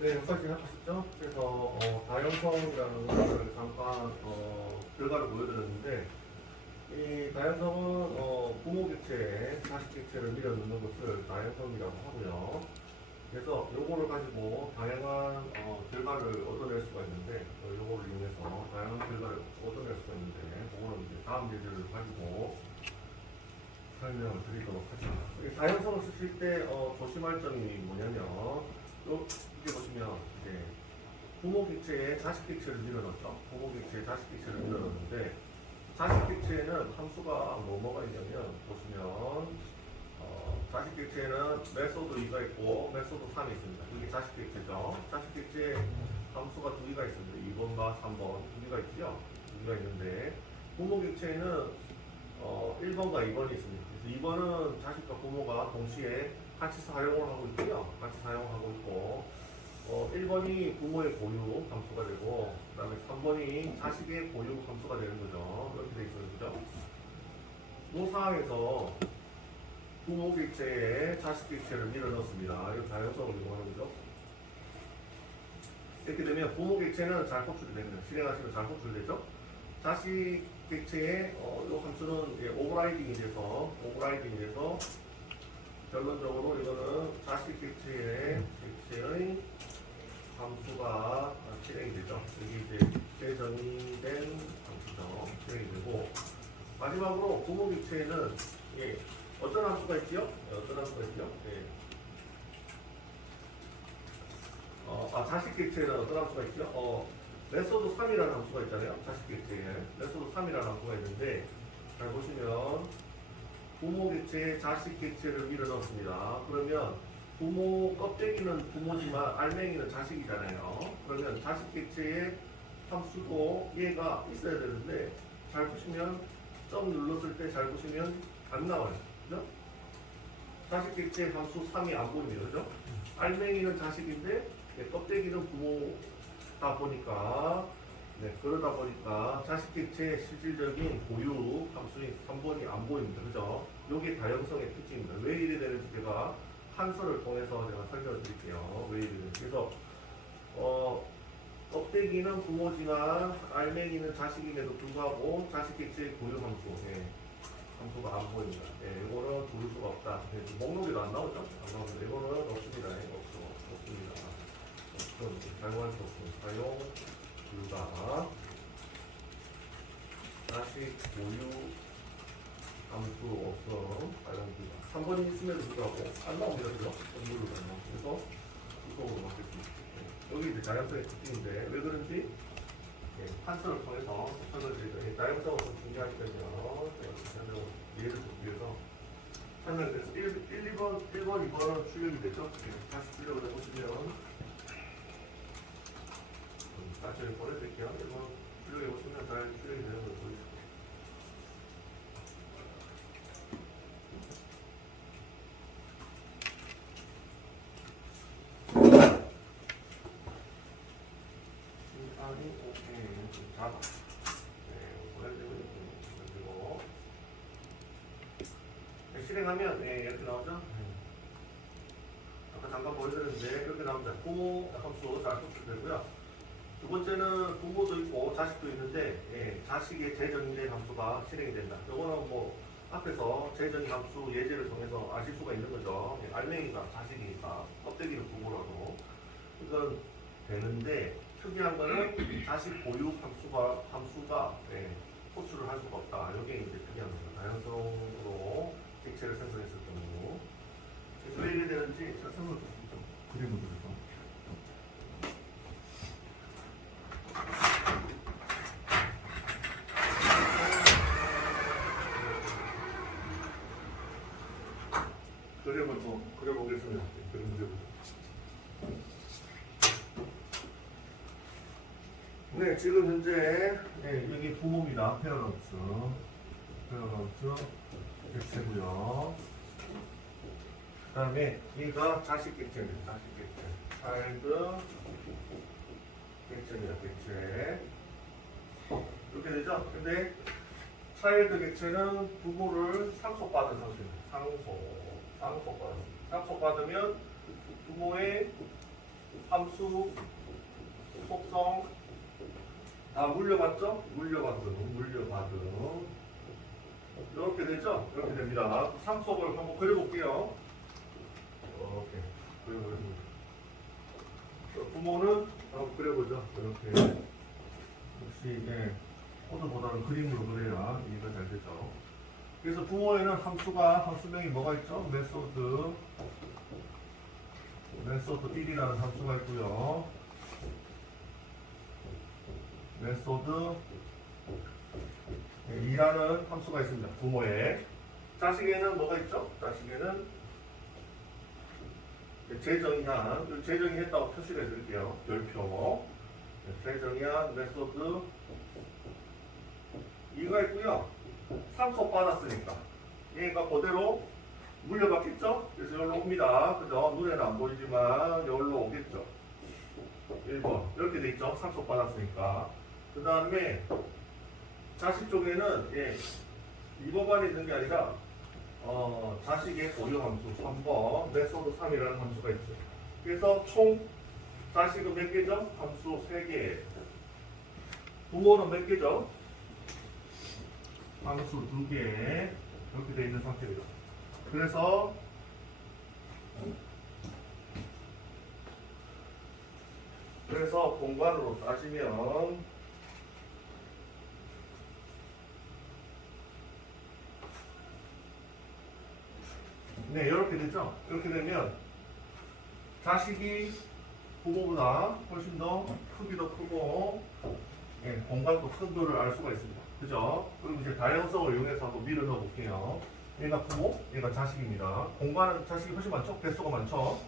네, 여기까지 하셨죠? 그래서 다연성이라는 것을 잠깐 결과를 보여드렸는데 이 다연성은 부모 객체에 자식 객체를 밀어넣는 것을 다연성이라고 하고요. 그래서 요거를 가지고 다양한 결과를 얻어낼 수가 있는데 요거를 이용해서 다양한 결과를 얻어낼 수가 있는데 그거는 이제 다음 예제를 가지고 설명을 드리도록 하죠. 이 다연성을 쓰실 때 조심할 점이 뭐냐면 이게 보시면 이제 부모 객체에 자식 객체를 밀어넣죠. 부모 객체에 자식 객체를 밀어넣는데 자식 객체에는 함수가 뭐가 있냐면 보시면 자식 객체에는 메소드 2가 있고 메소드 3이 있습니다. 이게 자식 객체죠. 자식 객체 함수가 두 개가 있습니다. 2번과 3번 두 개가 있죠. 두 개가 있는데 부모 객체에는 1번과 2번이 있습니다. 그래서 2번은 자식과 부모가 동시에 같이 사용을 하고 있고요. 같이 사용하고 있고 1번이 부모의 고유 함수가 되고 그 다음에 3번이 자식의 고유 함수가 되는 거죠. 이렇게 되어 있어요. 그죠? 이 상황에서 부모 객체에 자식 객체를 밀어넣습니다. 이거 다연성을 이용하는 거죠. 이렇게 되면 부모 객체는 잘 호출이 됩니다. 실행하시면 잘 호출되죠. 자식 객체의 이 함수는 오버라이딩이 돼서 결론적으로 이거는 자식 객체의 함수가 실행이 되죠. 이게 이제 재정의된 함수죠. 실행이 되고 마지막으로 부모 객체에는 어떤 함수가 있지요? 자식 객체에는 어떤 함수가 있죠? 메소드 3이라는 함수가 있잖아요. 자식 객체에 메소드 3이라는 함수가 있는데 잘 보시면 부모 객체에 자식 객체를 밀어넣습니다. 그러면 부모 껍데기는 부모지만 알맹이는 자식이잖아요. 그러면 자식 객체의 함수도 얘가 있어야 되는데 잘 보시면 점 눌렀을 때 잘 보시면 안 나와요. 그죠? 자식 객체의 함수 3이 안 보입니다. 그죠? 알맹이는 자식인데 껍데기는 부모다 보니까 그러다 보니까 자식 객체의 실질적인 고유 함수인 3번이 안 보입니다. 그죠? 이게 다연성의 특징입니다. 왜 이래 되는지 제가 한서를 통해서 제가 설명을 드릴게요. 왜 이래 되는지. 그래서 껍데기는 부모지만 알맹이는 자식임에도 불구하고 자식 객체의 고유 함수 함수가 안 보입니다. 이거는 부를 수가 없다. 목록에도 안 나오죠? 안 나오는데 이거는 없습니다. 없습니다. 사용할 수 없습니다. 사용 불가. 자식 고유 함수 없음 사용 불가. 3번이 있음에도 불구하고 안 나옵니다. 그죠? 전부로 안 나옵니다. 그래서 수동으로 맡길 수 있습니다. 여기 이제 다양성의 특징인데 왜 그런지 판서를 통해서 설명을 드리죠. 다양성을 좀 중요하시면요. 예를 들기 위해서 설명드려서 1번, 2번은 출력이 되죠. 다시 출력을 해보시면 다시 보내드릴게요. 1번 출력해보시면 잘 출력이 되는 걸 보이시죠. 심판이 오케이. 잡아. 보내드리고 실행하면 이렇게 나오죠. 아까 잠깐 보여드렸는데 이렇게 나옵니다. 부모 함수 잘 호출되고요. 두 번째는 부모도 있고 자식도 있는데 자식의 재정의된 함수가 실행이 된다. 이거는 뭐 앞에서 재정의 함수 예제를 통해서 아실 수가 있는 거죠. 알맹이가 자식이니까 껍데기는 부모라도 이건 되는데 특이한 거는 자식 보유 함수가 호출을 할 수가 없다. 이게 이제 특이한 거죠. 다연성으로 객체를 생성했을 경우. 그래서 왜 이래 되는지 제가 설명을 좀 그림을 그려서. 그림을 좀 그려보겠습니다. 그림 그려보겠습니다. 네, 지금 현재 여기 부모입니다. 페어런츠 객체고요. 그 다음에 얘가 자식 객체입니다. 자식 객체. 차일드 객체입니다. 객체. 이렇게 되죠? 근데 차일드 객체는 부모를 상속받은 상태입니다. 상속받았습니다. 상속받으면 부모의 함수, 속성 다 물려받죠? 물려받음 이렇게 되죠? 이렇게 됩니다. 상속을 한번 그려볼게요. 이렇게 그려보겠습니다. 부모는 한번 그려보죠. 이렇게 역시 코드보다는 그림으로 그려야 이해가 잘 되죠. 그래서 부모에는 함수명이 뭐가 있죠? 메소드 1이라는 함수가 있고요. 메소드 2라는 함수가 있습니다. 부모에. 자식에는 뭐가 있죠? 자식에는 재정의한 표시를 해드릴게요. 별표. 재정의한 메소드 2가 있고요. 상속 받았으니까 얘가 그대로 물려받겠죠? 그래서 여기로 옵니다. 그죠? 눈에는 안 보이지만 여기로 오겠죠. 1번 이렇게 돼 있죠? 상속 받았으니까. 그 다음에 자식 쪽에는 2번만에 있는 게 아니라 자식의 고유 함수 3번 메소드 3이라는 함수가 있죠. 그래서 총 자식은 몇 개죠? 함수 3개. 부모는 몇 개죠? 함수 2개. 이렇게 되어 있는 상태입니다. 그래서 공간으로 따지면 이렇게 되죠? 이렇게 되면 자식이 부모보다 훨씬 더 크기도 크고 공간도 큰 거를 알 수가 있습니다. 그죠? 그럼 이제 다양성을 이용해서 한번 밀어 넣어 볼게요. 얘가 부모, 얘가 자식입니다. 공간은 자식이 훨씬 많죠? 개수가 많죠?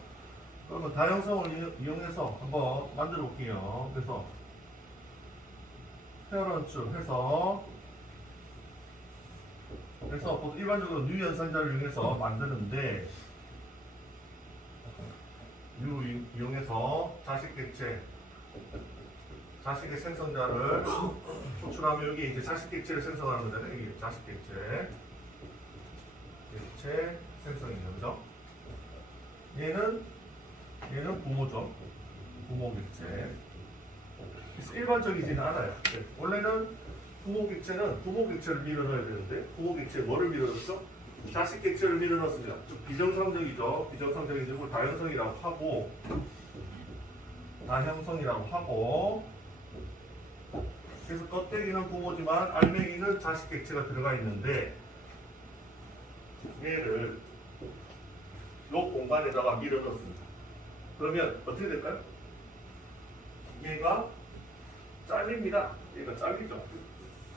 그러면 다양성을 이용해서 한번 만들어 볼게요. 그래서 페어런츠 해서 보통 일반적으로 뉴 연산자를 이용해서 만드는데 뉴 이용해서 자식의 생성자를 호출하면 여기 이제 자식 객체를 생성하는 거잖아요. 이게 자식 객체 생성이죠. 그죠? 얘는 부모죠. 부모 객체. 그래서 일반적이지는 않아요. 원래는 부모 객체를 밀어 넣어야 되는데, 부모 객체에 뭐를 밀어 넣었죠? 자식 객체를 밀어 넣었습니다. 좀 비정상적이죠. 비정상적인 걸 다형성이라고 하고, 그래서 껍데기는 부모지만 알맹이는 자식 객체가 들어가 있는데, 얘를 이 공간에다가 밀어 넣습니다. 그러면 어떻게 될까요? 얘가 잘립니다. 얘가 잘리죠.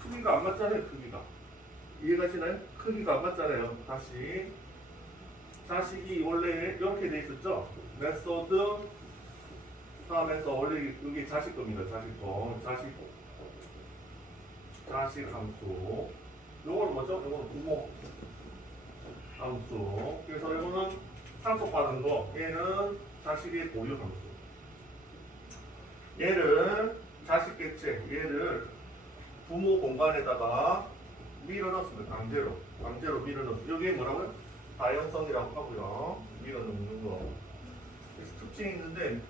크기가 안 맞잖아요. 이해가시나요? 크기가 안 맞잖아요. 다시 자식이 원래 이렇게 돼 있었죠. 메소드 하면서 원래 여기 자식 겁니다. 자식 함수. 요거는 뭐죠? 요거는 부모 함수. 그래서 요거는 상속받은 거. 얘는 자식의 고유 함수. 얘를 자식 객체, 얘를 부모 공간에다가 밀어 넣습니다. 강제로 밀어 넣습니다. 여기에 뭐라고요? 다형성이라고 하고요. 밀어 넣는 거. 그래서 특징이 있는데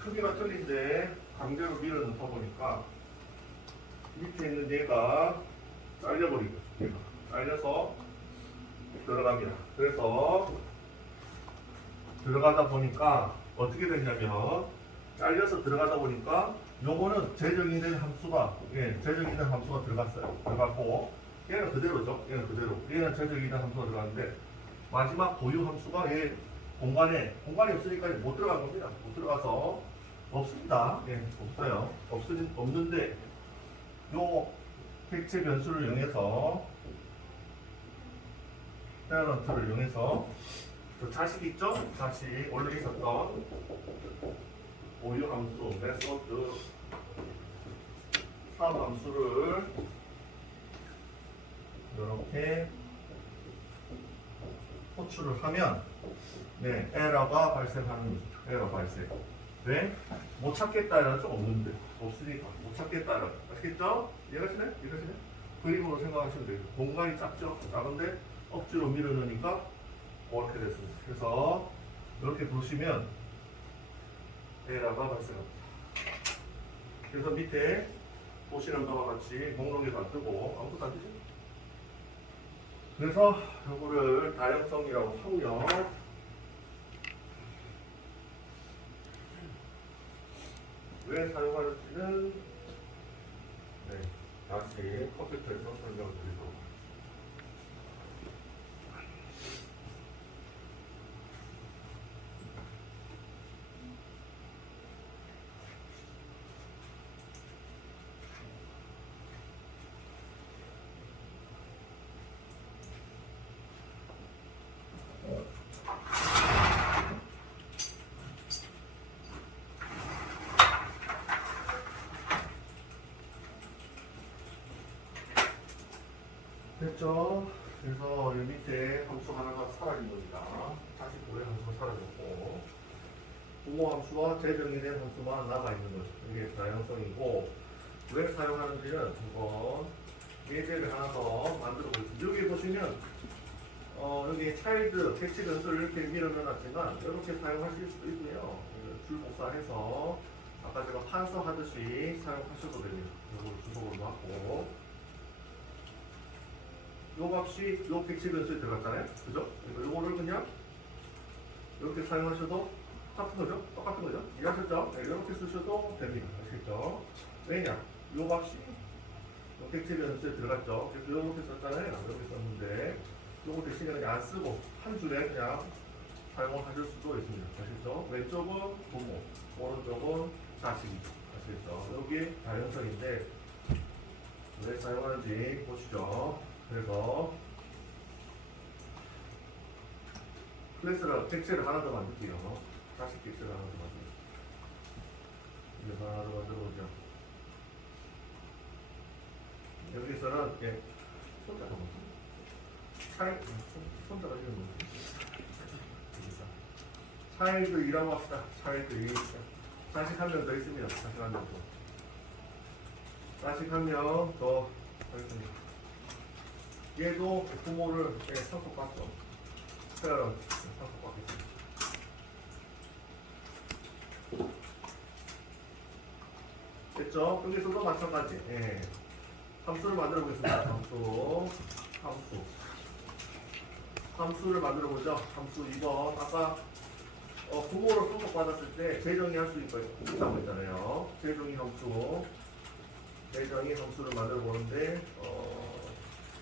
크기가 틀린데 강제로 밀어 넣다 보니까 밑에 있는 얘가 잘려버리죠. 잘려서 들어갑니다. 그래서 들어가다 보니까 어떻게 됐냐면 잘려서 들어가다 보니까 요거는 재정의된 함수가 들어갔고 얘는 그대로죠. 얘는 재정의된 함수가 들어갔는데 마지막 고유 함수가 얘 공간이 없으니까 못 들어간 겁니다. 못 들어가서 없습니다. 없어요. 없는데 요 객체 변수를 이용해서 페어런트를 이용해서 자식 있죠? 자식 원래 있었던 고유 함수 메소드 3 함수를 이렇게 호출을 하면 에러가 발생하는 거죠. 에러 발생. 왜? 못 찾겠다 이러죠? 없으니까 못 찾겠다. 아시겠죠? 이해가시네? 그림으로 생각하시면 돼요. 공간이 작죠? 작은데 억지로 밀어넣으니까 그렇게 됐습니다. 그래서 이렇게 보시면 에러가 발생합니다. 그래서 밑에 보시는 바와 같이 목록에도 안 뜨고 아무것도 안 뜨죠. 그래서 이거를 다양성이라고 하고요. 왜 사용하는지는 다시 컴퓨터에서 설명을 드리도록 하겠습니다. 됐죠? 그래서 이 밑에 함수 하나가 사라진 겁니다. 다시 고래 함수가 사라졌고 부모 함수와 재정의된 함수만 남아있는 거죠. 이게 다양성이고 왜 사용하는지는 한번 예제를 하나 더 만들어 보겠습니다. 여기 보시면 여기 차일드, 객체 변수를 이렇게 밀어넣어놨지만 이렇게 사용하실 수도 있고요. 줄 복사해서 아까 제가 판서하듯이 사용하셔도 됩니다. 이걸 주소로 놨고 요 값이 요 객체 변수에 들어갔잖아요. 그죠? 그러니까 요거를 그냥 이렇게 사용하셔도 똑같은 거죠? 똑같은 거죠? 이해하셨죠? 네, 이렇게 쓰셔도 됩니다. 아시겠죠? 왜냐? 요 값이 요 객체 변수에 들어갔죠. 그래서 요렇게 썼잖아요. 이렇게 썼는데 요거 대신에 그냥 안 쓰고 한 줄에 그냥 사용을 하실 수도 있습니다. 아시겠죠? 왼쪽은 부모, 오른쪽은 자식이. 아시겠죠? 여기 다연성인데 왜 사용하는지 보시죠. 그래서 클래스를 객체를 하나 더 만들게요. 자식 객체를 하나 더 만들게요. 이제 하나 더 만들어보죠. 여기서는 손자가 뭐지? 손자가 이름 뭐지? 차일드 2라고 합시다. 차일드 2. 자식 한 명 더 있습니다. 자식 한 명 더. 자식 한 명 더 하겠습니다. 얘도 부모를 상속받죠. 페어런 상속받겠습니다. 됐죠? 여기서도 마찬가지. 함수를 만들어 보겠습니다. 함수를 만들어 보죠. 함수 2번. 아까 부모를 상속받았을 때 재정의 할 수 있다고 했잖아요. 재정의 함수를 만들어 보는데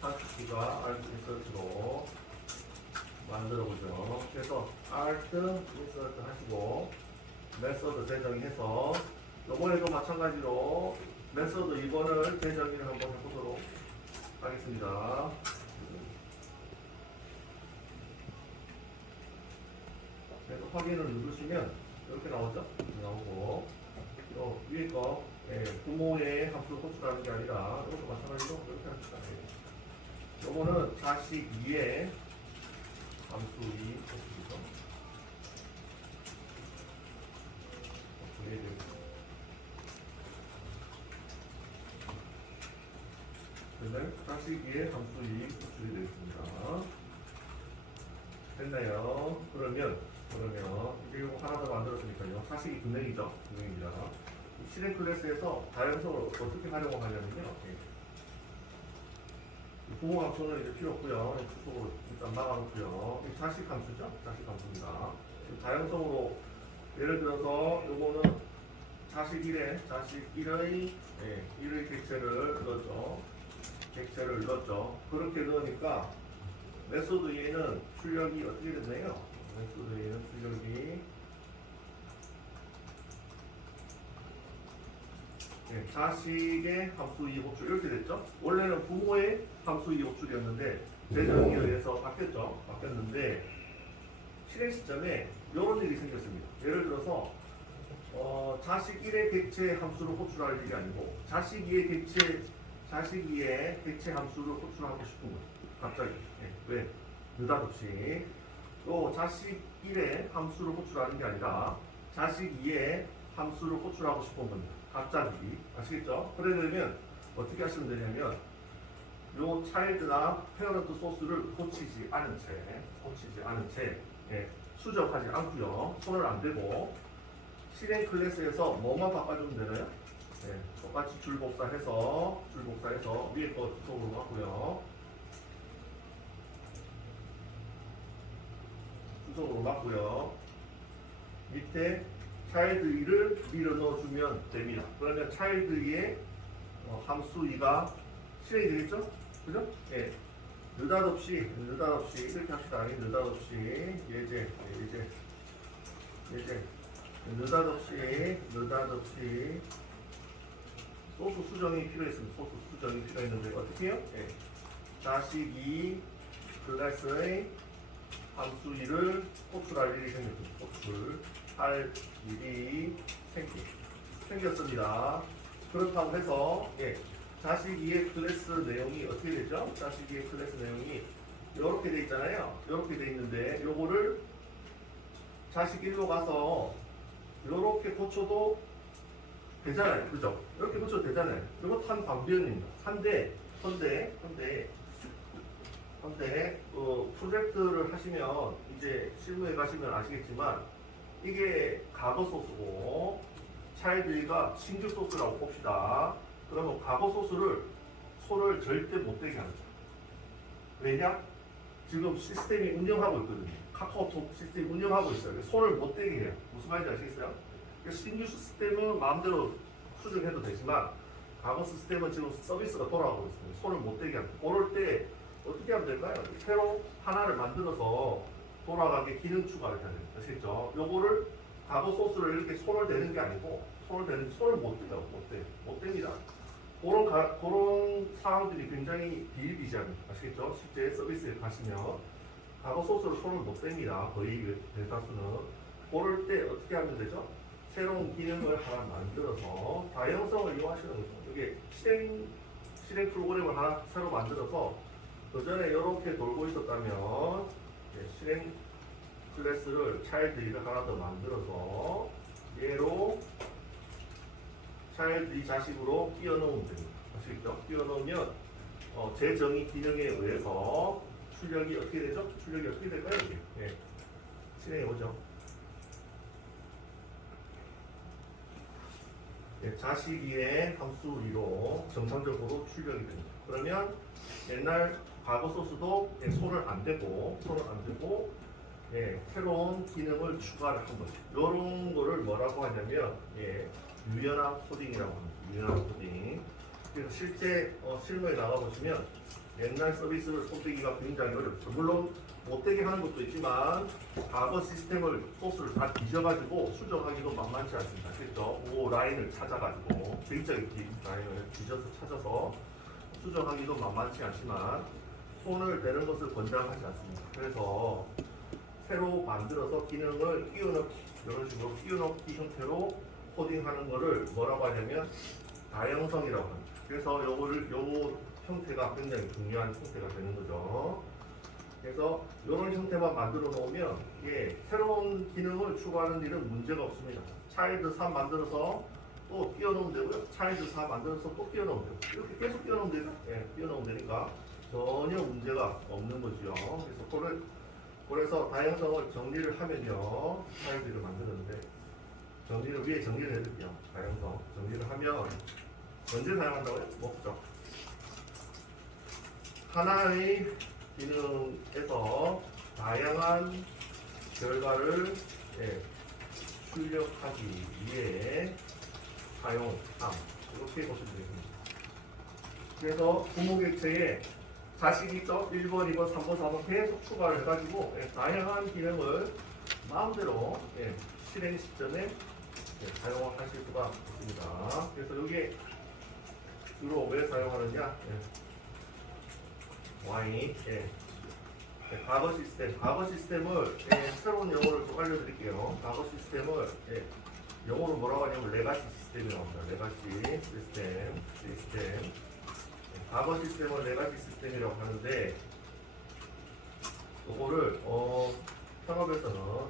한식기가 alt 인서트로 만들어 보죠. 그래서 alt 인서트 하시고 메서드 재정의해서 이번에도 마찬가지로 메서드 2번을 재정의를 한번 해보도록 하겠습니다. 그래서 확인을 누르시면 이렇게 나오죠? 나오고 위에 거 부모의 함수를 호출하는 게 아니라 이것도 마찬가지로 이렇게 합시다. 요거는 자식 2의 함수 2 호출이죠. 그러면 자식 2의 함수 2 호출이 되겠습니다. 됐나요? 그러면 이제 이거 하나 더 만들었으니까요. 자식이 2명이죠. 2명입니다. 실행 클래스에서 다양성을 어떻게 활용하냐면요. 부모 함수는 이제 필요 없고요. 주소로 일단 막아놓고요. 자식 함수죠. 자식 함수입니다. 다양성으로 예를 들어서 요거는 자식 1의 1의 객체를 넣었죠. 그렇게 넣으니까 메소드 A는 출력이 어떻게 됐나요? 메소드 A는 출력이 자식의 함수 2 호출 이렇게 됐죠? 원래는 부모의 함수 2 호출이었는데 재정에 의해서 바뀌었는데 실행 시점에 이런 일이 생겼습니다. 예를 들어서 자식 1의 객체 함수를 호출할 일이 아니고 자식 2의 객체 함수를 호출하고 싶은 거죠. 갑자기 왜? 느닷없이 또 자식 1의 함수를 호출하는 게 아니라 자식 2의 함수를 호출하고 싶은 겁니다. 갑자기 아시겠죠? 그러려면 어떻게 하시면 되냐면 요 차일드나 페어런트 소스를 고치지 않은 채 수정하지 않고요. 손을 안 대고 실행 클래스에서 뭐만 바꿔주면 되나요? 네, 똑같이 줄 복사해서 위에 거 뒤쪽으로 맞고요. 수동으로 맞고요. 밑에 차일드 2를 밀어 넣어주면 됩니다. 그러면 차일드 2의 함수 2가 실행이 되겠죠? 그죠? 예. 느닷없이 이렇게 합시다. 느닷없이 예제 느닷없이 소수 수정이 필요했습니다. 소수 수정이 필요했는데 어떻게 해요? 예. 자식 2 클래스의 함수 2를 호출할 일이 생겼습니다. 호출할 일이 생겼습니다. 그렇다고 해서 예. 자식 2의 클래스 내용이 어떻게 되죠? 자식 2의 클래스 내용이 이렇게 돼 있잖아요. 이렇게 돼 있는데 요거를 자식 1로 가서 이렇게 고쳐도 되잖아요. 그죠? 이렇게 고쳐도 되잖아요. 이것도 한 방변입니다. 한데 프로젝트를 하시면 이제 실무에 가시면 아시겠지만 이게 과거 소스고 차일드가 신규 소스라고 봅시다. 그러면 과거 소스를 손을 절대 못 대게 하는 거죠. 왜냐? 지금 시스템이 운영하고 있거든요. 카카오톡 시스템이 운영하고 있어요. 손을 못 대게 해요. 무슨 말인지 아시겠어요? 신규 시스템은 마음대로 수정해도 되지만 과거 시스템은 지금 서비스가 돌아가고 있습니다. 손을 못 대게 합니다. 그럴 때 어떻게 하면 될까요? 새로 하나를 만들어서 돌아가게 기능 추가를 해야 됩니다. 아시겠죠? 요거를 과거 소스를 이렇게 손을 대는 게 아니고 손을 못 대요. 못 됩니다. 그런 상황들이 굉장히 비일비재합니다. 아시겠죠? 실제 서비스에 가시면 과거 소스를 손을 못 댑니다. 거의 대다수는. 그럴 때 어떻게 하면 되죠? 새로운 기능을 하나 만들어서 다양성을 이용하시는 거죠. 이게 실행 프로그램을 하나 새로 만들어서 그 전에 이렇게 돌고 있었다면 실행 클래스를 차일드 2를 하나 더 만들어서 얘로 차일드 2 자식으로 끼워 넣으면 됩니다. 아시겠죠? 끼워 넣으면 재정의 기능에 의해서 출력이 어떻게 되죠? 출력이 어떻게 될까요? 예. 실행해 보죠. 예, 자식 2의 함수 2로 정상적으로 출력이 됩니다. 그러면 옛날 과거 소스도 손을 안 대고 새로운 기능을 추가를 한 거죠. 이런 거를 뭐라고 하냐면 유연한 코딩이라고 합니다. 유연한 코딩. 그래서 실제 실무에 나가보시면 옛날 서비스를 손대기가 굉장히 어렵죠. 물론 못되게 하는 것도 있지만 과거 시스템을 소스를 다 뒤져가지고 수정하기도 만만치 않습니다. 아시겠죠? 그 라인을 찾아가지고 굉장히 긴 라인을 찾아서 수정하기도 만만치 않지만 손을 대는 것을 권장하지 않습니다. 그래서 새로 만들어서 기능을 끼워넣기 이런 식으로 끼워넣기 형태로 코딩하는 것을 뭐라고 하냐면 다양성이라고 합니다. 그래서 요 형태가 굉장히 중요한 형태가 되는 거죠. 그래서 이런 형태만 만들어 놓으면 새로운 기능을 추가하는 일은 문제가 없습니다. 차일드 3 만들어서 또 끼워넣으면 되고요. 차일드 4 만들어서 또 끼워넣으면 되고 이렇게 계속 끼워넣으면 되죠. 끼워넣으면 되니까 전혀 문제가 없는 거죠. 그래서 다양성을 정리를 하면요. 차일드를 만드는데 위에 정리를 해드릴게요. 다양성 정리를 하면 언제 사용한다고요? 목적 하나의 기능에서 다양한 결과를 출력하기 위해 사용함 이렇게 보시면 되겠습니다. 그래서 부모객체에 자식이 있죠? 1번, 2번, 3번, 4번 계속 추가를 해가지고 다양한 기능을 마음대로 실행 시점에 사용하실 수가 있습니다. 그래서 이게 주로 왜 사용하느냐? Y 과거 시스템을 새로운 용어를 좀 알려드릴게요. 과거 시스템을 영어로 뭐라고 하냐면 레가시 시스템이라고 합니다. 레가시 시스템 과거 시스템을 레가시 시스템이라고 하는데 이거를 현업에서는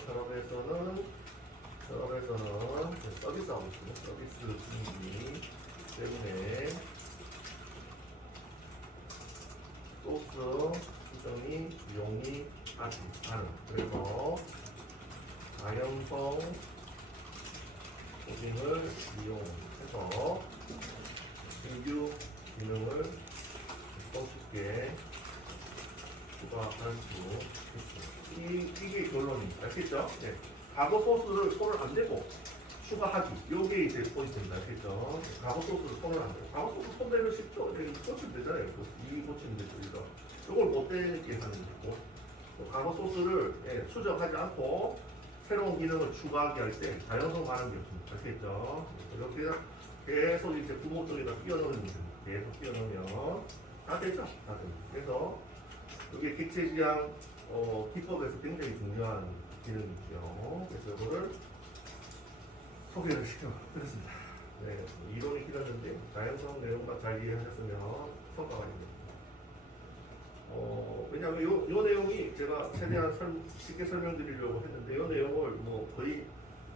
서비스하고 있습니다. 서비스 분위기 때문에 소스 수정이 용이하지 않은 그래서 다양성 코딩을 이용해서 신규 기능을 쉽게 추가할 수 있습니다. 이게 결론입니다. 아시겠죠? 네. 과거 소스를 손을 안 대고 추가하기. 요게 이제 포인트입니다. 아시겠죠? 과거 소스를 손을 안 대고. 과거 소스 손 대면 쉽죠? 여기 고치면 되잖아요. 이 고치면 되죠. 이거. 요걸 못 대게 하는 거고. 과거 소스를 수정하지 않고 새로운 기능을 추가하게 할 때 다양성 반응이 없습니다. 아시겠죠? 이렇게 계속 이제 부모 쪽에다 끼워넣으면 됩니다. 계속 끼워넣으면 다 되죠? 다 됩니다. 그래서 이게 객체 지향 기법에서 굉장히 중요한 기능이죠. 그래서 이거를 소개를 시켜드렸습니다. 네, 이론이 길었는데 다양성 내용만 잘 이해하셨으면 성과가 있습니다. 왜냐하면 요 내용이 제가 최대한 쉽게 설명드리려고 했는데 요 내용을 뭐 거의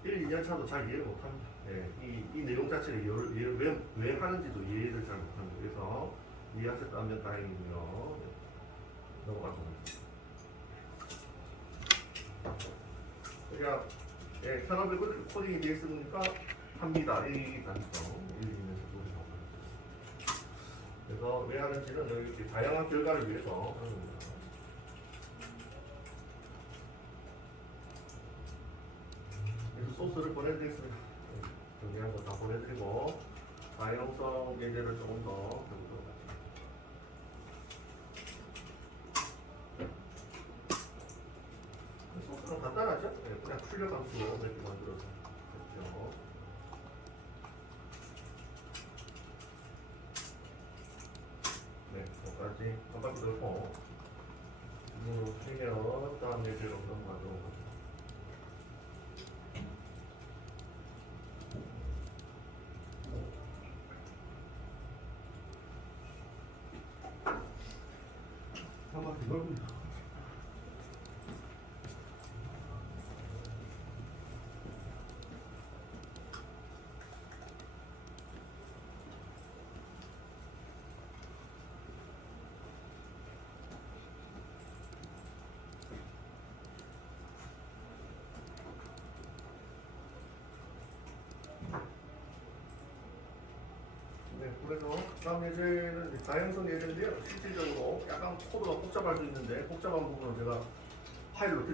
1, 2년 차도 잘 이해를 못합니다. 네, 이 내용 자체를 이해를 왜 하는지도 이해를 잘 못합니다. 그래서 이해하셨다면 다행이고요. 네, 넘어가겠습니다. 그냥 산업에 그렇게 코딩이 되어 있으니까 합니다. 이 단점. 그래서 왜 하는지는 여기 이렇게 다양한 결과를 위해서 하는 겁니다. 그래서 소스를 보내드리겠습니다. 정리한 거 다 보내드리고 다양성 예제를 조금 더 해보도록 하겠습니다. 소스는 간단하죠? 그냥 출력 함수로 이렇게 만들어서 했죠. 네, 여기까지 한 바퀴 돌고 이거 쓰면 다음 예제로 넘어가도록 하겠습니다. 한 바퀴 돌고 네, 그래서 다음 예제는 다양성 예제인데요. 실질적으로 약간 코드가 복잡할 수 있는데 복잡한 부분은 제가 파일로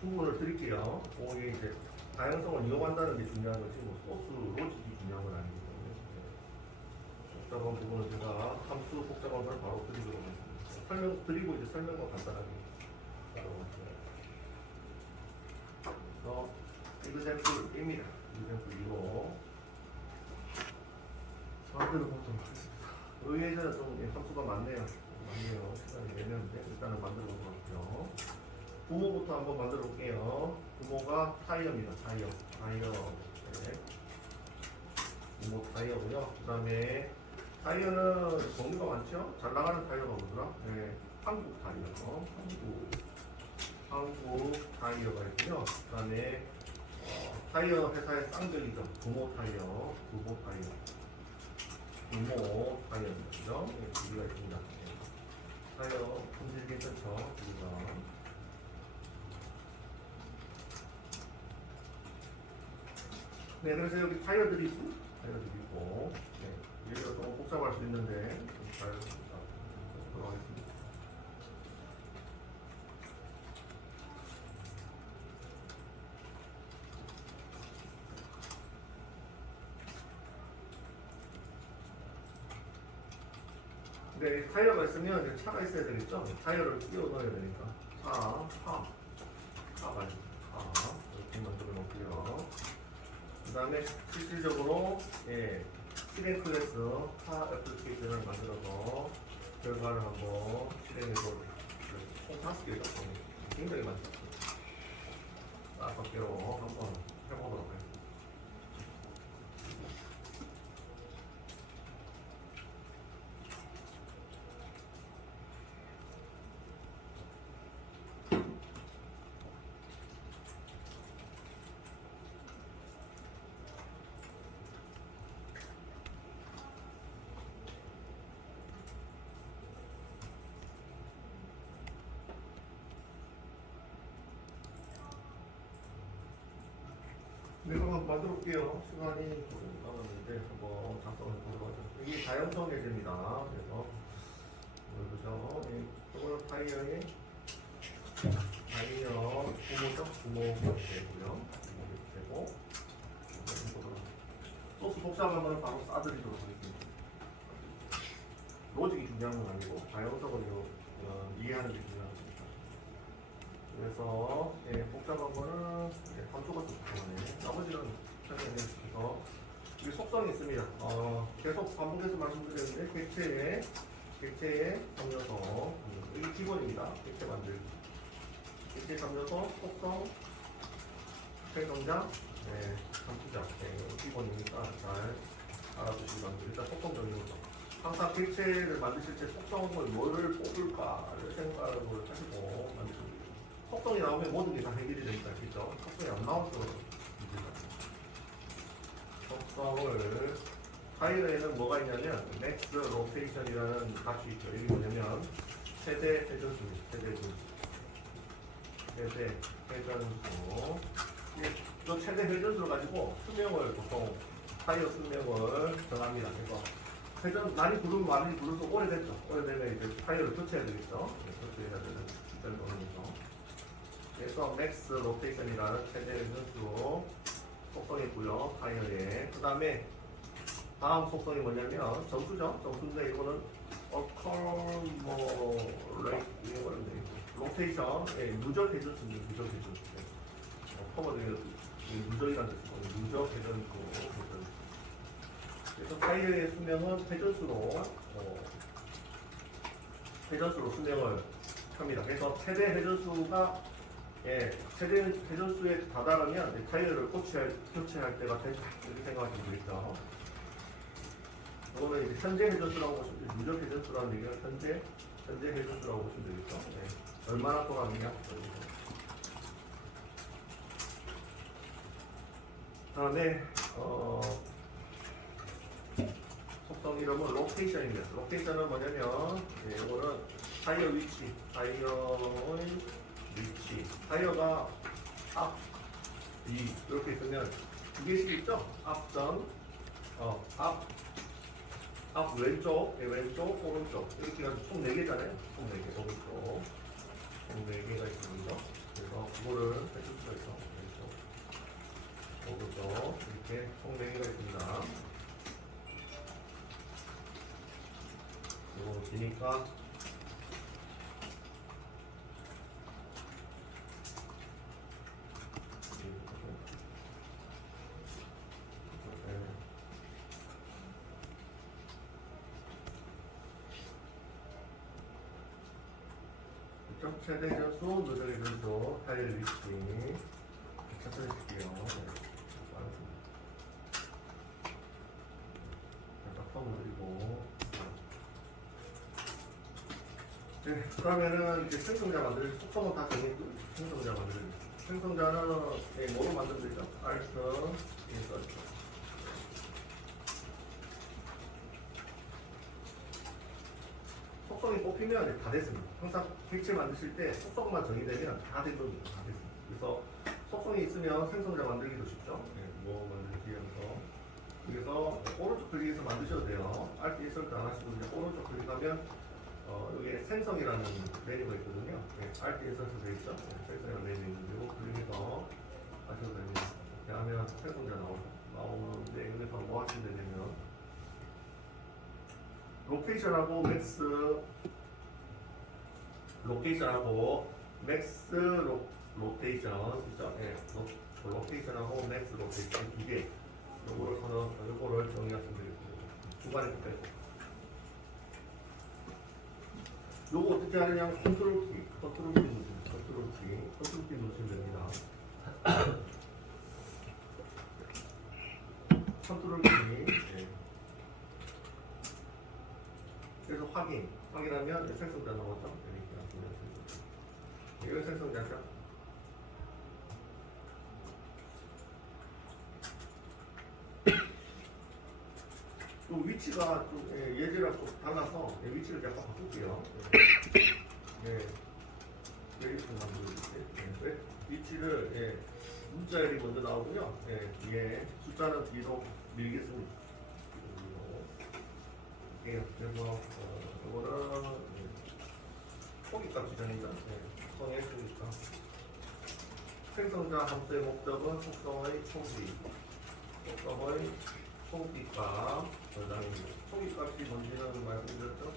부분을 드릴게요. 이게 이제 다양성을 이용한다는 게 중요한 거지 뭐 소스 로직이 중요한 건 아니기 때문에 복잡한 부분은 제가 함수 복잡한 걸 바로 드리도록 하겠습니다. 드리고 이제 설명도 간단하게 그래서 example1입니다. example 2로 만들어 보도록 하겠습니다. 의외에는 좀 함수가 많네요. 시간이 내렸는데 일단은 만들어 보도록 할게요. 부모부터 한번 만들어 볼게요. 부모가 타이어입니다. 타이어. 네. 부모 타이어고요. 그 다음에 타이어는 종류가 많죠? 잘 나가는 타이어가 뭐더라? 네. 한국 타이어. 한국 타이어가 있고요. 그 다음에 타이어 회사의 쌍벽이죠. 부모 타이어. 부모 타이어입니다. 그죠? 네, 두 개가 있습니다. 타이어 품질 괜찮죠? 네, 그래서 여기 타이어들이 있고, 네, 얘가 조금 복잡할 수 있는데 잘 들어가겠습니다. 네, 타이어가 있으면 이제 차가 있어야 되겠죠? 타이어를 끼워 넣어야 되니까 차가 이렇게 만들어 놓고요. 그 다음에 실질적으로 실행 클래스 카 애플리케이션을 만들어서 결과를 한번 실행해서 총 5개가 굉장히 많죠. 5개로 한번 해보도록 하겠습니다. 네, 그럼 만들어 볼게요. 시간이 조금 남았는데 한번 작성을 해보도록 하죠. 이게 다양성 예제입니다. 그래서 그죠? 이거는 타이어의 타이어 부모죠? 부모 되고요. 부모 되고 소스 복잡한 거는 바로 싸드리도록 하겠습니다. 로직이 중요한 건 아니고 다양성을 이해하는 게 중요한 겁니다. 그래서 복잡한 거는 함수가 좀 중요하네. 나머지는 설명해주셔서 이게 속성이 있습니다. 계속 반복해서 말씀드렸는데 객체의 감려서 이게 기본입니다. 객체 만들기. 객체 감려서 속성 생성자 함수자 이거 기본이니까 잘 알아두시기 바랍니다. 일단 속성 정리부터. 항상 객체를 만드실 때 속성을 뭐를 뽑을까를 생각을 하시고 만드시면 돼요. 속성이 나오면 모든 게 다 해결이 되니까 그죠? 속성이 안 나올 때 문제가 속성을 타일에는 뭐가 있냐면 맥스 로테이션이라는 값이 있죠. 이게 뭐냐면 최대 회전수입니다. 최대 회전수. 이 최대 회전수를 가지고 수명을 보통 타이어 수명을 정합니다. 그래서 회전 많이 부르면 많이 부르서 오래됐죠. 오래되면 이제 타이어를 교체해야 되겠죠. 교체해야 되는 시점이 오는 거죠. 그래서 맥스 로테이션이라는 최대 회전수 속성이 있고요. 타이어에. 그 다음에 다음 속성이 뭐냐면 점수죠. 점수인데 이거는 로테이션, 누적 회전수입니다. 누적 회전수. 커버되는 누적이라는 뜻이고 누적 회전수. 그래서 타이어의 수명은 회전수로 수명을 합니다. 그래서 최대 회전수가 최대 회전수에 다다르면 타이어를 교체할 때가 된다 이렇게 생각하시면 되겠죠. 이거는 이제 현재 회전수라고 보시면 돼요. 누적 회전수라는 얘기가 현재 회전수라고 보시면 되겠죠. 얼마나 돌아가느냐. 다음에 속성 이름은 로테이션입니다. 로테이션은 뭐냐면 이거는 타이어 위치, 타이어의 위치, 타이어가 앞, 뒤 이렇게 있으면 두 개씩 있죠. 앞전, 앞 왼쪽, 오른쪽 이렇게 해가지고 총 4개잖아요. 총 4개 오른쪽, 총 4개가 있습니다. 그래서 그거를 해줄 수가 있어. 오른쪽 이렇게 총 4개가 있습니다. 이거 기니까 최대 전수, 누적의 전수, 타일 위치 천천히 줄게요. 살짝 펌 올리고. 네, 그러면은 이제 생성자 만들 속성은 다 정했고 생성자 만들기. 생성자는 뭐로 만들면 되죠? 알트, 인서트. 속성이 뽑히면 다 됐습니다. 항상 객체 만드실 때 속성만 정의되면 다 된 겁니다. 다 됐습니다. 그래서 속성이 있으면 생성자 만들기도 쉽죠. 뭐 만들기 위해서. 그래서 오른쪽 클릭해서 만드셔도 돼요. Alt 인서트 안 하시고 그냥 오른쪽 클릭하면 여기에 생성이라는 메뉴가 있거든요. Alt 인서트 되어 있죠. 생성이라는 메뉴 있는데 이거 클릭해서 하셔도 됩니다. 이렇게 하면 생성자 나오는데 여기서 뭐 하시면 되냐면 로케이션하고 맥스 로테이션 있죠? 로케이션하고 맥스 로테이션 2개 요거를 정리하시면 되겠습니다. 중간에 빼고 요거 어떻게 하느냐 컨트롤 키 누르시면 됩니다. 컨트롤 키 그래서 확인하면 생성자 나오죠? 이거 생성자죠? 또 위치가 좀 예제랑 좀 달라서 위치를 약간 바꿀게요. 이렇게 만들어줄게요. 위치를 문자열이 먼저 나오고요. 예, 뒤에 숫자는 뒤로 밀겠습니다. 뒤로. 그래서 이거는 포기값 지정이죠. 예, 정했으니까. 생성자 함수의 목적은 속성의 총기, 속성의 총기값 저장입니다. 총기값이 뭔지는 말씀드렸죠.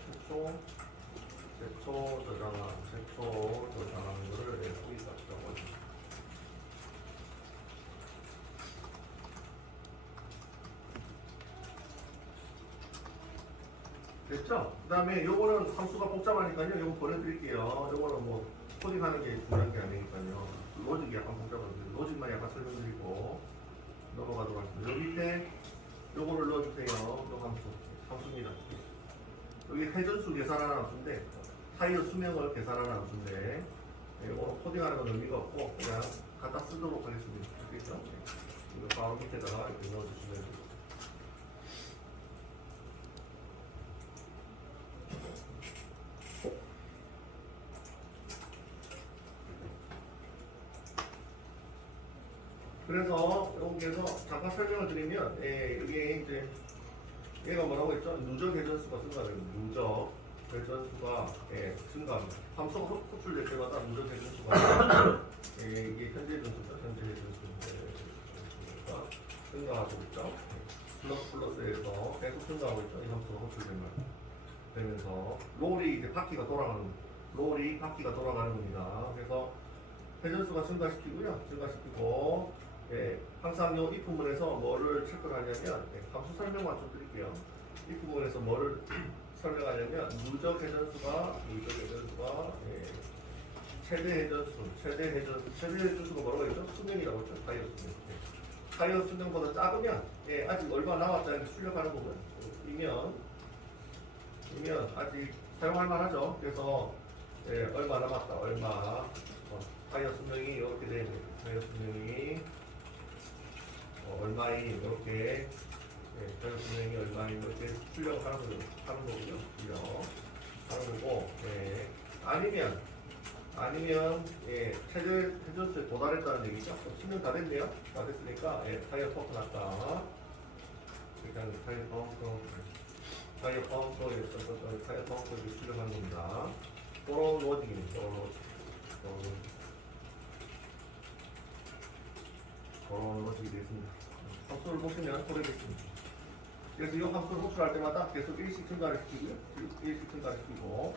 최초 저장함, 최초 저장하는 것을 총기값이라고 합니다. 됐죠? 그 다음에 요거는 함수가 복잡하니까요. 요거 보내드릴게요. 요거는 뭐 코딩하는 게 중요한 게 아니니까요. 로직이 약간 복잡한데 로직만 약간 설명드리고 넘어가도록 하겠습니다. 여기 밑에 요거를 넣어주세요. 요 함수입니다. 여기 회전수 계산하는 함수인데 타이어 수명을 계산하는 함수인데 요거 코딩하는 건 의미가 없고 그냥 갖다 쓰도록 하겠습니다. 알겠죠? 이거 바로 밑에다가 이렇게 넣어주시면 됩니다. 그래서 여기에서 잠깐 설명을 드리면 이게 이제 얘가 뭐라고 했죠? 누적 회전수가 증가됩니다. 누적 회전수가 증가합니다. 함수가 호출될 때마다 누적 회전수가 이게 현재 회전수죠. 현재 회전수가 증가하고 있죠. 플러스에서 계속 증가하고 있죠. 이 함수가 호출되면서 롤이 이제 바퀴가 돌아가는 겁니다. 그래서 회전수가 증가시키고요. 증가시키고 항상 이 부분에서 뭐를 체크하냐면 함수 설명만 좀 드릴게요. 이 부분에서 뭐를 설명하냐면 누적 회전수가 최대 회전수가 뭐라고 했죠? 수명이라고 했죠. 타이어 수명. 타이어 수명보다 작으면 아직 얼마 남았다 이렇게 출력하는 부분 이면 아직 사용할 만하죠. 그래서 얼마 남았다 타이어 수명이 이렇게 되는 거예요. 타이어 수명이 얼마인 이렇게 타이어 수명이 얼마인 이렇게 출력을 하는 거고요. 출력하는 거고 아니면 최대 회전수에 도달했다는 얘기죠. 수명 다 됐네요. 다 됐으니까 타이어 펌프 났다. 일단 타이어 펌프에 출력하는 겁니다. 그런 로직입니다. 그런 로직이 되겠습니다. 함수를 보시면 모르겠습니다. 그래서 이 함수를 호출할 때마다 계속 일씩 증가를 시키고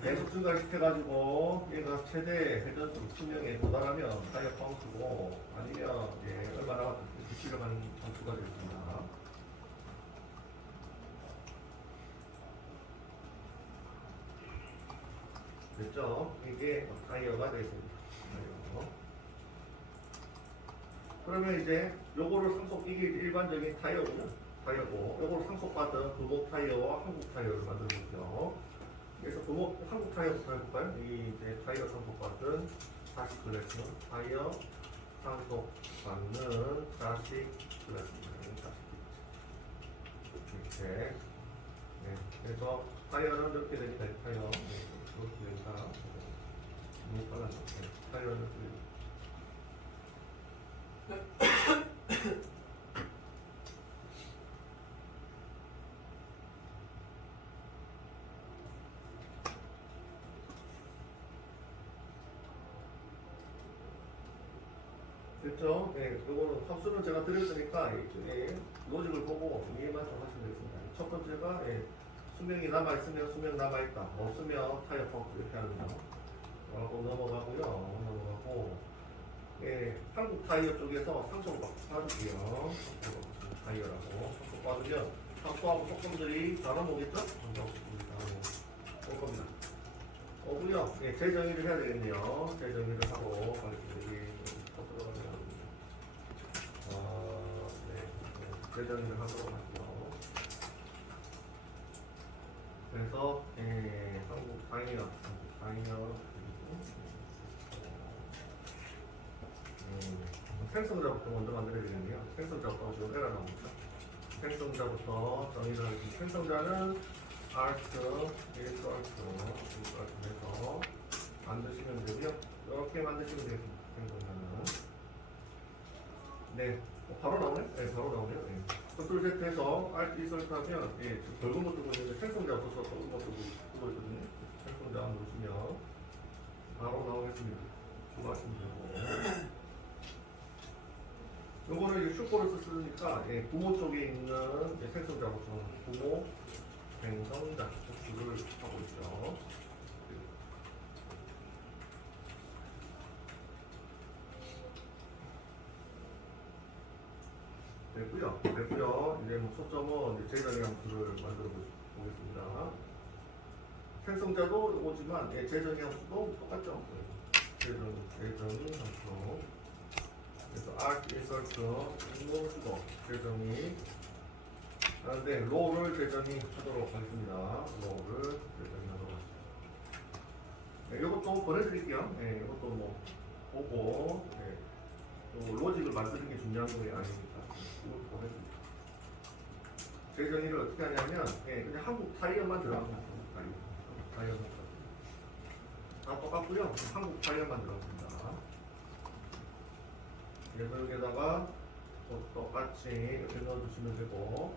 계속 증가를 시켜가지고 얘가 최대 회전수 수명에 도달하면 타이어 펌프고 아니면 얼마 남았다 이렇게 출력하는 함수가 되겠습니다. 됐죠? 이게 타이어가 되겠습니다. 타이어. 그러면 이제 요거를 이게 일반적인 타이어고요. 타이어고 요거를 상속받은 부목 타이어와 한국 타이어를 만들어볼게요. 그래서 한국 타이어부터 해볼까요? 이 이제 타이어 상속받은 자식 클래스 타이어 상속받는 자식 클래스입니다. 이렇게 그래서 타이어는 이렇게 되니까 타이어 이렇게 되니까 너무 빨라져. 타이어는 이렇게 됐죠? 요거는 함수는 제가 드렸으니까 로직을 보고 이해만 좀 하시면 되겠습니다. 첫 번째가 수명이 남아있으면 수명 남아있다. 없으면 타이어 펌프 이렇게 하는 거. 하고 넘어가고 한국 타이어 쪽에서 상속을 받을게요. 타이어라고 상속 받으면 상속하고 속성들이 다 넘어오겠죠? 올 겁니다. 오고요. 재정의를 해야 되겠네요. 재정의를 하고 가겠습니다. 재정의를 하도록 할게요. 그래서 한국 타이어 생성자부터 먼저 만들어야 되겠네요. 생성자부터 지금 에러 나옵니다. 생성자부터 정의를 하겠습니다. 생성자는 arts, 해서 만드시면 되고요. 이렇게 만드시면 되겠습니다. 생성자는 네. 바로 나오네? 네, 바로 나오네요. 네. 컨트롤 Z 해서 Alt 인서트 하면, 예, 지금 붉은 거 뜨고 있는데 생성자 없어서 붉은 거 뜨고 있거든요. 생성자 누르시면 바로 나오겠습니다. 추가하시면 되고. 요거는 이제 슈퍼를 쓰니까, 예, 부모 쪽에 있는 생성자 보통 부모, 생성자 를 하고 있죠. 됐고요. 이제 뭐 초점은 이제 재정의 함수를 만들어 보겠습니다. 생성자도 오지만 예, 재정의 함수도 똑같죠. 재정의 함수. 그래서 arc insert 인물수도 재정의 하는데 로우를 재정의 하도록 하겠습니다. 로우를 재정의 하도록 하겠습니다. 네, 이것도 보내드릴게요. 네, 이것도 뭐 보고 네, 로직을 만드는 게 중요한 거 아닙니까? 이것도 보내드릴게요. 재정의를 어떻게 하냐면 예, 그냥 한국 타이어만 들어갑니다. 한국 타이어만 다 똑같고요. 한국 타이어만 들어갑니다. 그래서 여기다가 똑같이 이렇게 넣어주시면 되고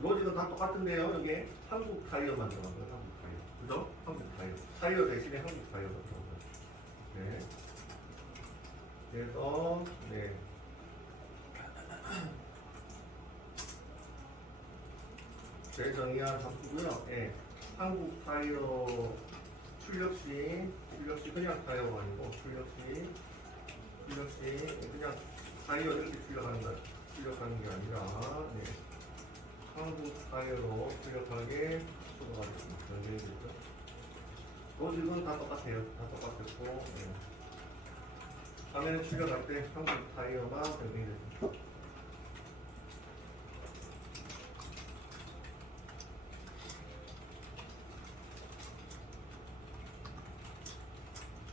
로직은 다 똑같은데요. 여기 한국 타이어만 들어간 거예요. 한국 타이어. 그죠? 한국 타이어. 타이어 대신에 한국 타이어가 들어간 거예요. 네. 그래서 네. 재정의한 함수고요. 예. 한국 타이어 출력시 그냥 타이어가 아니고 출력시 그냥 타이어 이렇게 출력하는 게 아니라 네. 한국 타이어로 출력하게 추가하겠습니다. 변경이겠죠. 로직은 다 똑같아요. 다 똑같았고 네. 화면에 출력할 때 한국 타이어만 변경이 됐습니다.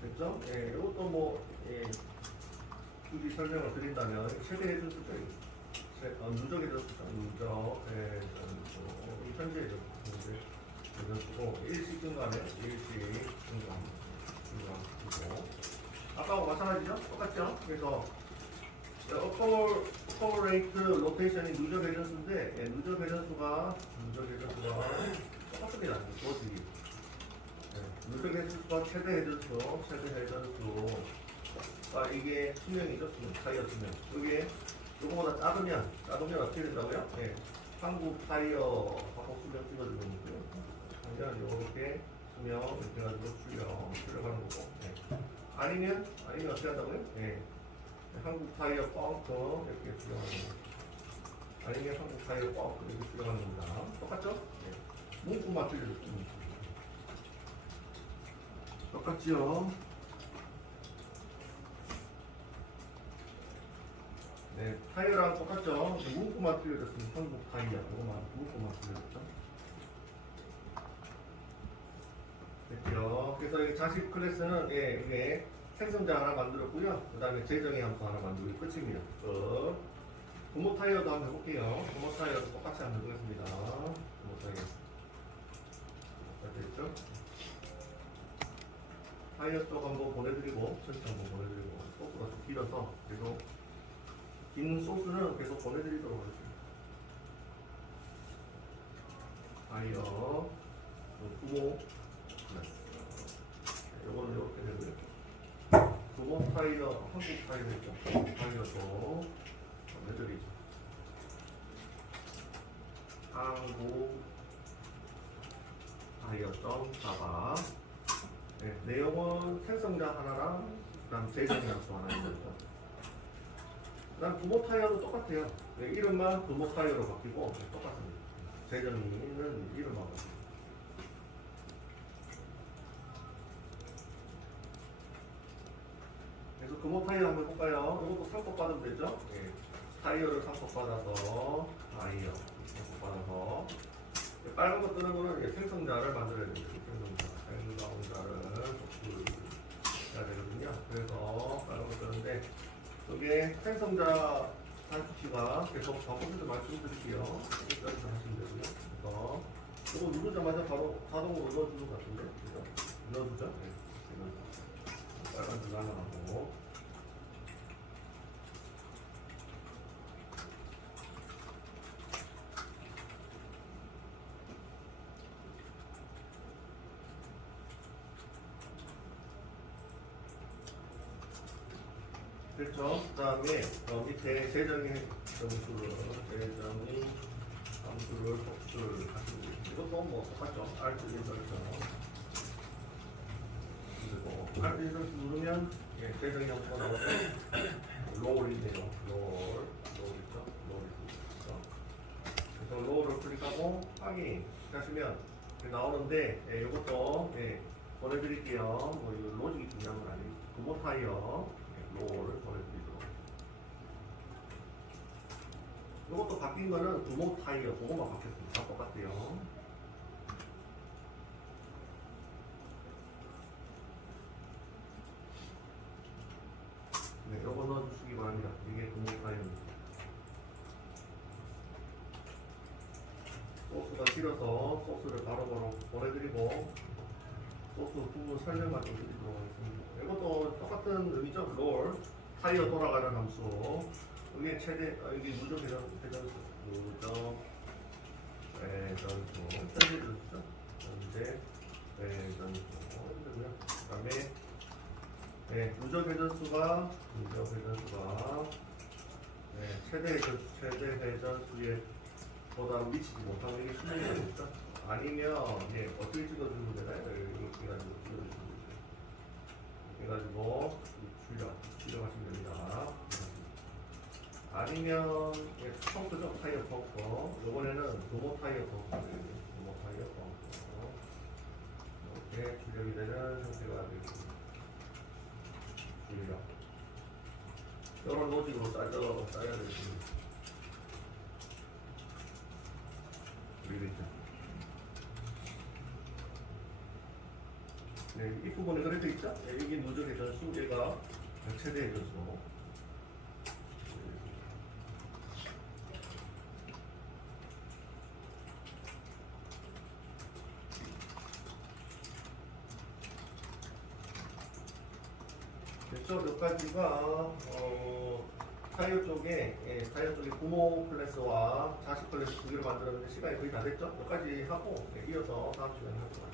됐죠? 예, 이것도 뭐 굳이 설명을 드린다면 최대 해준수죠. 누적 해준수죠. 누적 해준수. 이 현재 해준수고 일시 증가하면 일시 증가하고 아까와 마찬가지죠? 똑같죠? 그래서 어퍼 레이트 로테이션이 누적 해준수인데 누적 해준수가 똑같습니다. 도지 누적 해준수와 최대 해준수 이게 수명이죠. 타이어 수명. 이게 요거보다 작으면 어떻게 된다고요? 네. 한국 타이어 하고 수명 찍어주는 거고요. 그러면 요렇게 수명 이렇게 해가지고 출력하는 거고. 네. 아니면 어떻게 한다고요? 네. 한국 타이어 펑크 이렇게 출력하는 거. 아니면 한국 타이어 펑크 이렇게 출력하는 겁니다. 똑같죠? 네. 문구만 틀려줬습니다. 똑같지요? 네, 타이어랑 똑같죠? 문구만 틀려졌습니다. 한국 타이어. 이거만 문구만 틀려졌죠? 됐죠? 그래서 이 자식 클래스는 예, 이게 생성자 하나 만들었고요. 그 다음에 재정의 함수 하나 만들고 끝입니다. 부모 타이어도 한번 해볼게요. 부모 타이어도 똑같이 한번 해보겠습니다. 부모 타이어. 됐죠? 타이어 쪽 한번 보내드리고, 전체 한번 보내드리고, 소스가 좀 길어서 계속 긴 소스는 계속 보내드리도록 하겠습니다. 타이어, 부모, 요거는 이렇게 되고요. 부모 타이어, 한국 타이어 있죠. 한국 타이어도 보내드리죠. 한국 타이어.java 네, 내용은 생성자 하나랑 그다음 재정의 함수 하나 있죠. 그다음 부모 타이어도 똑같아요. 네, 이름만 부모 타이어로 바뀌고 똑같습니다. 재정의는 이름만 바뀌고. 그래서 부모 타이어 한번 해볼까요? 이것도 상법 받으면 되죠. 네, 타이어를 상법 받아서 타이어 상법 받아서 빨간 거 뜨는 거는 생성자를 만들어야 됩니다. 생성자를 해야 되거든요. 그래서 빨간 거 뜨는데 그게 생성자 단수치가 계속 바꿔서 말씀드릴게요. 여기까지 하시면 되고요. 그래서 이거 누르자마자 바로 자동으로 넣어주는 것 같은데 그죠? 넣어주죠? 네. 빨간 줄 하나 하고 그렇죠. 그 다음에 밑에 재정의 점수를, 재정의 함수를 복수하시고, 이것도 뭐 똑같죠. Alt 인서트. 그리고 Alt 인서트 누르면 예, 재정의 함수가 나오죠. 롤이네요. 롤 있죠. 롤 있죠. 그래서 롤을 클릭하고 확인 하시면 나오는데, 예, 이것도 예, 보내드릴게요. 뭐 이거 로직이 중요한 건 아니고 부모 타이어 예, 롤을 보내드리도록. 이것도 바뀐 거는 부모 타이어 그것만 바뀌었습니다. 다 똑같아요. 네, 이거 넣어주시기 바랍니다. 이게 부모 타이어입니다. 소스가 길어서 소스를 바로바로 보내드리고 소스 부분 설명만 좀 드리도록 하겠습니다. 이것도 똑같은 의미죠. 롤 타이어 돌아가는 함수. 이게 최대 이게 누적 회전수 현재 회전수죠. 현재 회전수. 그다음에 네, 누적 회전수가 최대 회전수에 보다 미치지 못하면 이게 수명이 되겠죠. 아니면 예, 어떻게 찍어주면 되나요? 이렇게 해가지고 찍어주시면 되죠. 해가지고 출력하시면 됩니다. 아니면 예, 펑크죠. 타이어 펑크. 이번에는 도모 타이어 펑크. 도모 타이어 펑크. 이렇게 출력이 되는 형태가 되겠습니다. 출력. 이런 로직으로 짜야 되겠습니다. 네, 이 부분에 그려져 있죠? 네, 이게 누적 회전수, 얘가 최대 회전수. 그래서 몇 가지가 타이어 쪽에 부모 클래스와 자식 클래스 두 개를 만들었는데 시간이 거의 다 됐죠? 몇 가지 하고 네, 이어서 다음 시간에 하도록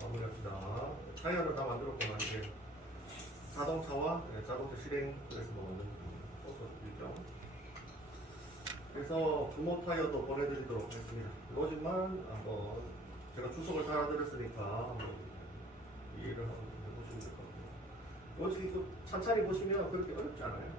마무리합시다. 타이어는 다 만들었구나. 이제 자동차 실행 클래스도 만든 소스죠. 그래서 부모 타이어도 보내드리도록 하겠습니다. 로직만 한번 제가 주석을 달아드렸으니까 한번 이해를 한번 해보시면 될 것 같아요. 로직이 또 찬찬히 보시면 그렇게 어렵지 않아요.